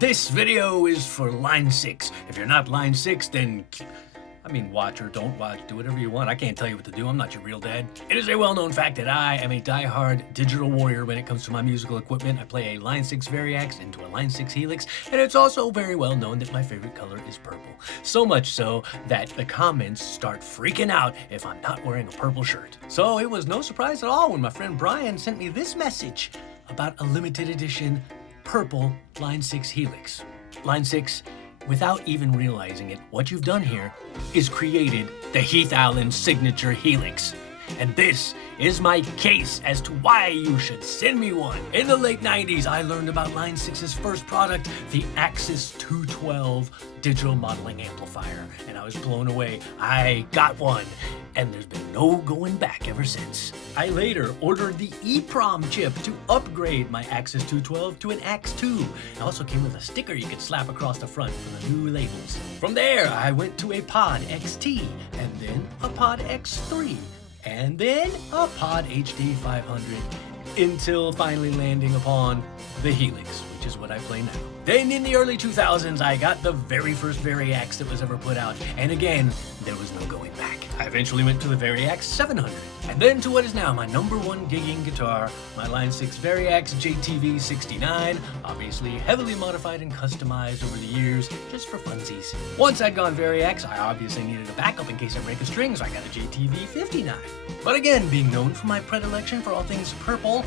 This video is for line 6. If you're not line 6, then watch or don't watch, do whatever you want. I can't tell you what to do. I'm not your real dad. It is a well-known fact that I am a die-hard digital warrior when it comes to my musical equipment. I play a line 6 Variax into a line 6 Helix, and it's also very well known that my favorite color is purple. So much so that the comments start freaking out if I'm not wearing a purple shirt. So it was no surprise at all when my friend Brian sent me this message about a limited edition purple line 6 Helix. Line 6, without even realizing it, what you've done here is created the Heath Allyn signature Helix. And this is my case as to why you should send me one. In the late 90s, I learned about Line 6's first product, the Axis 212 digital modeling amplifier, and I was blown away. I got one, and there's been no going back ever since. I later ordered the EEPROM chip to upgrade my Axis 212 to an AX2. It also came with a sticker you could slap across the front for the new labels. From there, I went to a Pod XT, and then a Pod X3, and then a Pod HD 500, until finally landing upon the Helix, which is what I play now. Then in the early 2000s, I got the very first Variax that was ever put out, and again, there was no going back. I eventually went to the Variax 700, and then to what is now my #1 gigging guitar, my Line 6 Variax JTV 69, obviously heavily modified and customized over the years, just for funsies. Once I'd gone Variax, I obviously needed a backup in case I break a string, so I got a JTV 59. But again, being known for my predilection for all things purple,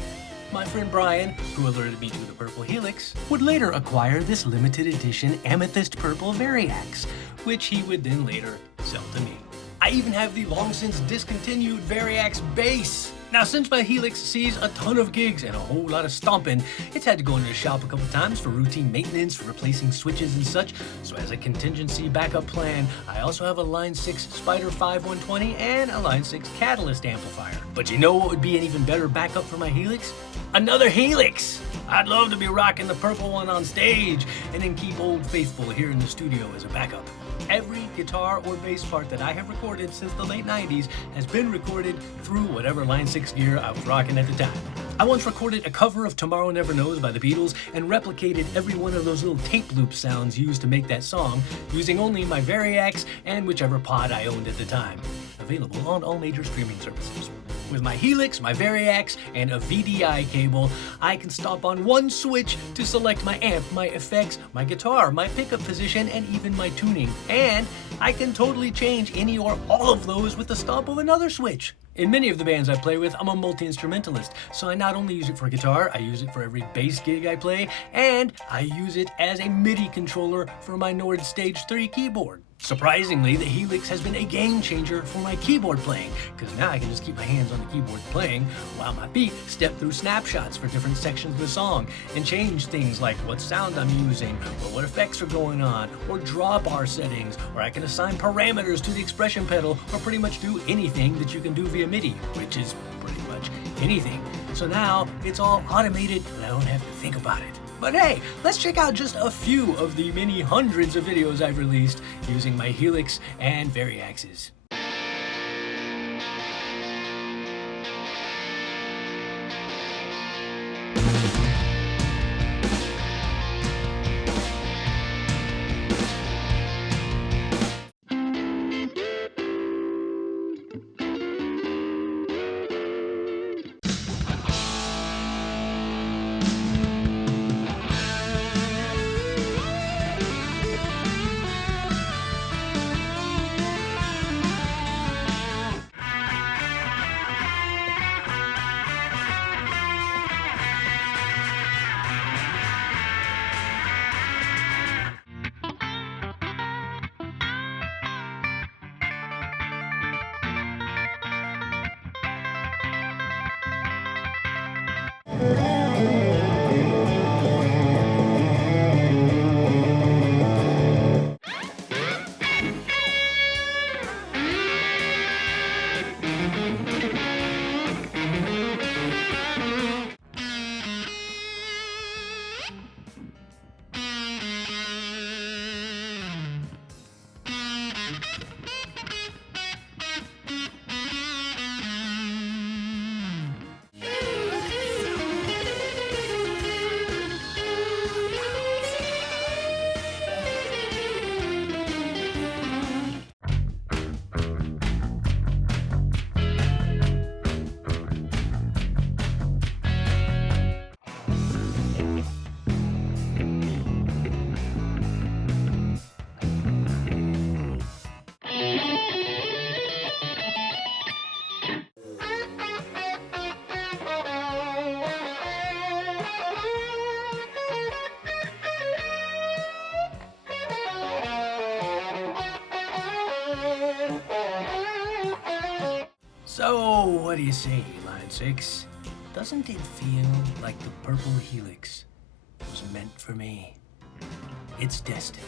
my friend Brian, who alerted me to the purple Helix, would later acquire this limited edition amethyst purple Variax, which he would then later sell to me. I even have the long since discontinued Variax bass. Now, since my Helix sees a ton of gigs and a whole lot of stomping, it's had to go into the shop a couple times for routine maintenance, for replacing switches and such. So as a contingency backup plan, I also have a Line 6 Spider 5120 and a Line 6 Catalyst amplifier. But you know what would be an even better backup for my Helix? Another Helix! I'd love to be rocking the purple one on stage and then keep Old Faithful here in the studio as a backup. Every guitar or bass part that I have recorded since the late 90s has been recorded through whatever Line 6 gear I was rocking at the time. I once recorded a cover of Tomorrow Never Knows by the Beatles and replicated every one of those little tape loop sounds used to make that song using only my Variax and whichever pod I owned at the time. Available on all major streaming services. With my Helix, my Variax, and a VDI cable, I can stop on one switch to select my amp, my effects, my guitar, my pickup position, and even my tuning. And I can totally change any or all of those with the stomp of another switch. In many of the bands I play with, I'm a multi-instrumentalist, so I not only use it for guitar, I use it for every bass gig I play, and I use it as a MIDI controller for my Nord Stage 3 keyboard. Surprisingly, the Helix has been a game changer for my keyboard playing, because now I can just keep my hands on the keyboard playing while my feet step through snapshots for different sections of the song and change things like what sound I'm using, or what effects are going on, or drawbar settings, or I can assign parameters to the expression pedal, or pretty much do anything that you can do via MIDI, which is pretty much anything. So now it's all automated and I don't have to think about it. But hey, let's check out just a few of the many hundreds of videos I've released using my Helix and Variaxes. So, what do you say, Line 6? Doesn't it feel like the purple Helix was meant for me? It's destiny.